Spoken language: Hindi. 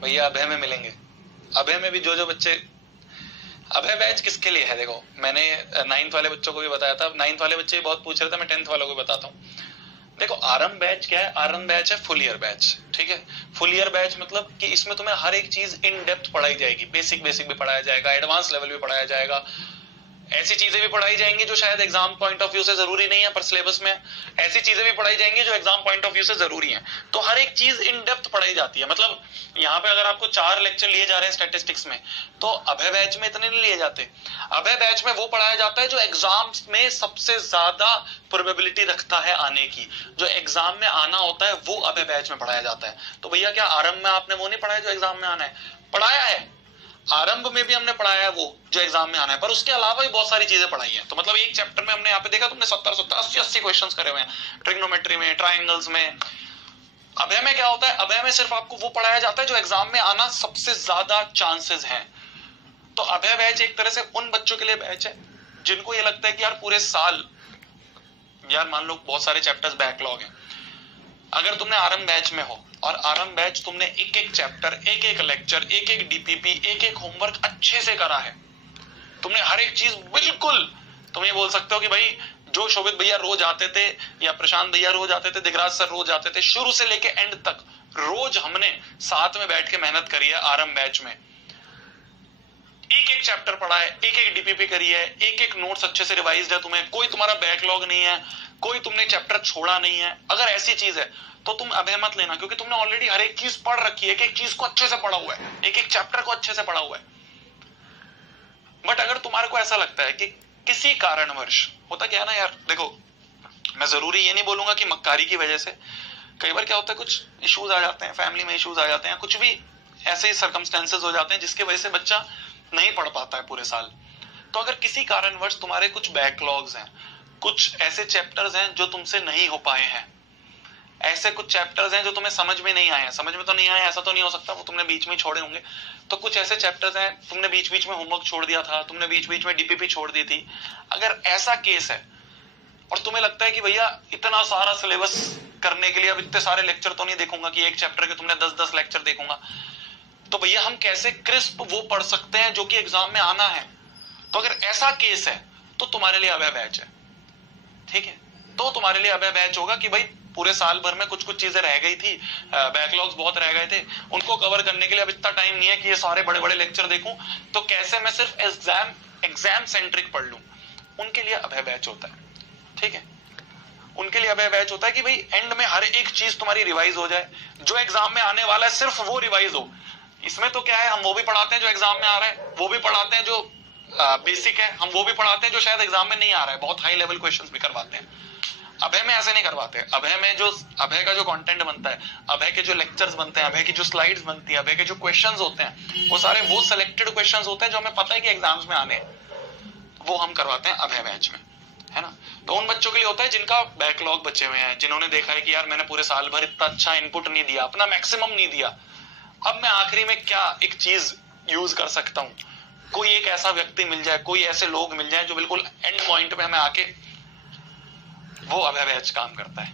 भैया अभय में मिलेंगे। अभय में भी जो जो बच्चे, अभय बैच किसके लिए है? देखो मैंने 9th वाले बच्चों को भी बताया था, 9th वाले बच्चे भी बहुत पूछ रहे थे, मैं 10th वालों को बताता हूँ। देखो आरंभ बैच क्या है? आरंभ बैच है फुल ईयर बैच, ठीक है। फुल ईयर बैच मतलब कि इसमें तुम्हें हर एक चीज इन डेप्थ पढ़ाई जाएगी, बेसिक भी पढ़ाया जाएगा, एडवांस लेवल भी पढ़ाया जाएगा, ऐसी चीजें भी पढ़ाई जाएंगी जो शायद एग्जाम पॉइंट ऑफ व्यू से जरूरी नहीं है पर सिलेबस में, ऐसी चीजें भी पढ़ाई जाएंगी जो एग्जाम पॉइंट ऑफ व्यू से जरूरी है। तो हर एक चीज इन डेप्थ पढ़ाई जाती है। मतलब यहाँ पे अगर आपको 4 लेक्चर लिए जा रहे हैं स्टैटिस्टिक्स में, तो अभय बैच में इतने नहीं लिए जाते। अभय बैच में वो पढ़ाया जाता है जो एग्जाम में सबसे ज्यादा प्रोबेबिलिटी रखता है आने की, जो एग्जाम में आना होता है वो अभय बैच में पढ़ाया जाता है। तो भैया क्या आरंभ में आपने वो नहीं पढ़ाया जो एग्जाम में आना है? पढ़ाया है, आरंभ में भी हमने पढ़ाया है वो जो एग्जाम में आना है, पर उसके अलावा भी बहुत सारी चीजें पढ़ाई है। तो मतलब एक चैप्टर में हमने यहाँ पे देखा तुमने 70-80 क्वेश्चंस करे हुए हैं ट्रिग्नोमेट्री में, ट्राइंगल्स में। अभय में क्या होता है? अभय में सिर्फ आपको वो पढ़ाया जाता है जो एग्जाम में आना सबसे ज्यादा चांसेस हैं। तो अभय बैच एक तरह से उन बच्चों के लिए बैच है जिनको ये लगता है कि यार पूरे साल, यार मान लो बहुत सारे चैप्टर्स बैकलॉग हैं, अगर तुमने आरंभ बैच में हो और आरंभ बैच तुमने एक एक चैप्टर, एक एक लेक्चर, एक एक डीपीपी, एक एक होमवर्क अच्छे से करा है, तुमने हर एक चीज बिल्कुल, तुम ये बोल सकते हो कि भाई जो शोभित भैया रोज आते थे या प्रशांत भैया रोज आते थे, दिगराज सर रोज आते थे, शुरू से लेके एंड तक रोज हमने साथ में बैठ के मेहनत करी है आरंभ बैच में, एक एक चैप्टर पढ़ा है, एक एक डीपीपी करी है, एक एक नोट्स अच्छे से रिवाइज्ड है, तुम्हें कोई तुम्हारा बैकलॉग नहीं है, कोई तुमने चैप्टर छोड़ा नहीं है। अगर ऐसी चीज है तो तुम अभय मत लेना, क्योंकि तुमने ऑलरेडी हर एक चीज पढ़ रखी है, एक एक चीज को अच्छे से पढ़ा हुआ है, एक एक चैप्टर को अच्छे से पढ़ा हुआ है। बट अगर तुम्हारे को ऐसा लगता है कि किसी कारणवश, होता क्या है ना यार, देखो मैं जरूरी ये नहीं बोलूंगा कि मक्कारी की वजह से, कई बार क्या होता है कुछ इश्यूज आ जाते हैं, फैमिली में इश्यूज आ जाते हैं, कुछ भी ऐसे ही सर्कमस्टेंसेस हो जाते हैं जिसकी वजह से बच्चा नहीं पढ़ पाता है पूरे साल। तो अगर किसी कारणवश तुम्हारे कुछ बैकलॉग्स हैं, कुछ ऐसे चैप्टर्स हैं जो तुमसे नहीं हो पाए हैं, ऐसे कुछ चैप्टर्स हैं जो तुम्हें समझ में नहीं आए हैं, समझ में तो नहीं आए ऐसा तो नहीं हो सकता, वो तुमने बीच में छोड़े होंगे, तो कुछ ऐसे चैप्टर्स हैं तुमने बीच बीच में होमवर्क छोड़ दिया था, तुमने बीच बीच में डीपीपी छोड़ दी थी, अगर ऐसा केस है और तुम्हें लगता है कि भैया इतना सारा सिलेबस करने के लिए अब इतने सारे लेक्चर तो नहीं देखूंगा कि एक चैप्टर के तुमने 10-10 लेक्चर देखूंगा, तो भैया हम कैसे क्रिस्प वो पढ़ सकते हैं जो कि एग्जाम में आना है? तो अगर ऐसा केस है तो तुम्हारे लिए अभय बैच है, ठीक है। तो तुम्हारे लिए अभय बैच होगा कि भाई पूरे साल भर में कुछ कुछ चीजें रह गई थी, बैकलॉग्स बहुत रह गए थे, उनको कवर करने के लिए अब इतना टाइम नहीं है कि ये सारे बड़े बड़े लेक्चर देखूं, तो कैसे मैं सिर्फ एग्जाम सेंट्रिक पढ़ लूं, उनके लिए अभय बैच होता है, ठीक है। उनके लिए अभय बैच होता है कि भाई एंड में हर एक चीज तुम्हारी रिवाइज हो जाए, जो एग्जाम में आने वाला है सिर्फ वो रिवाइज हो। इसमें तो क्या है, हम वो भी पढ़ाते हैं जो एग्जाम में आ रहा है, वो भी पढ़ाते हैं जो बेसिक है, हम वो भी पढ़ाते हैं जो शायद एग्जाम में नहीं आ रहा है, बहुत हाई लेवल क्वेश्चंस भी करवाते हैं। अभय में ऐसे नहीं करवाते। अभय में जो अभय का जो कंटेंट बनता है, अभय के जो लेक्चर्स बनते हैं, अभय की जो स्लाइड्स बनती है, अभय के जो क्वेश्चंस होते हैं, वो सारे वो सिलेक्टेड क्वेश्चंस होते हैं जो हमें पता है कि एग्जाम्स में आने, वो हम करवाते हैं अभय बैच में, है ना। तो उन बच्चों के लिए होता है जिनका बैकलॉग बचे हुए हैं, जिन्होंने देखा है कि यार मैंने पूरे साल भर इतना अच्छा इनपुट नहीं दिया, अपना मैक्सिमम नहीं दिया, अब मैं आखिरी में क्या एक चीज यूज कर सकता हूं, कोई एक ऐसा व्यक्ति मिल जाए, कोई ऐसे लोग मिल जाए जो बिल्कुल एंड पॉइंट पे हमें आके, वो अभय बैच काम करता है।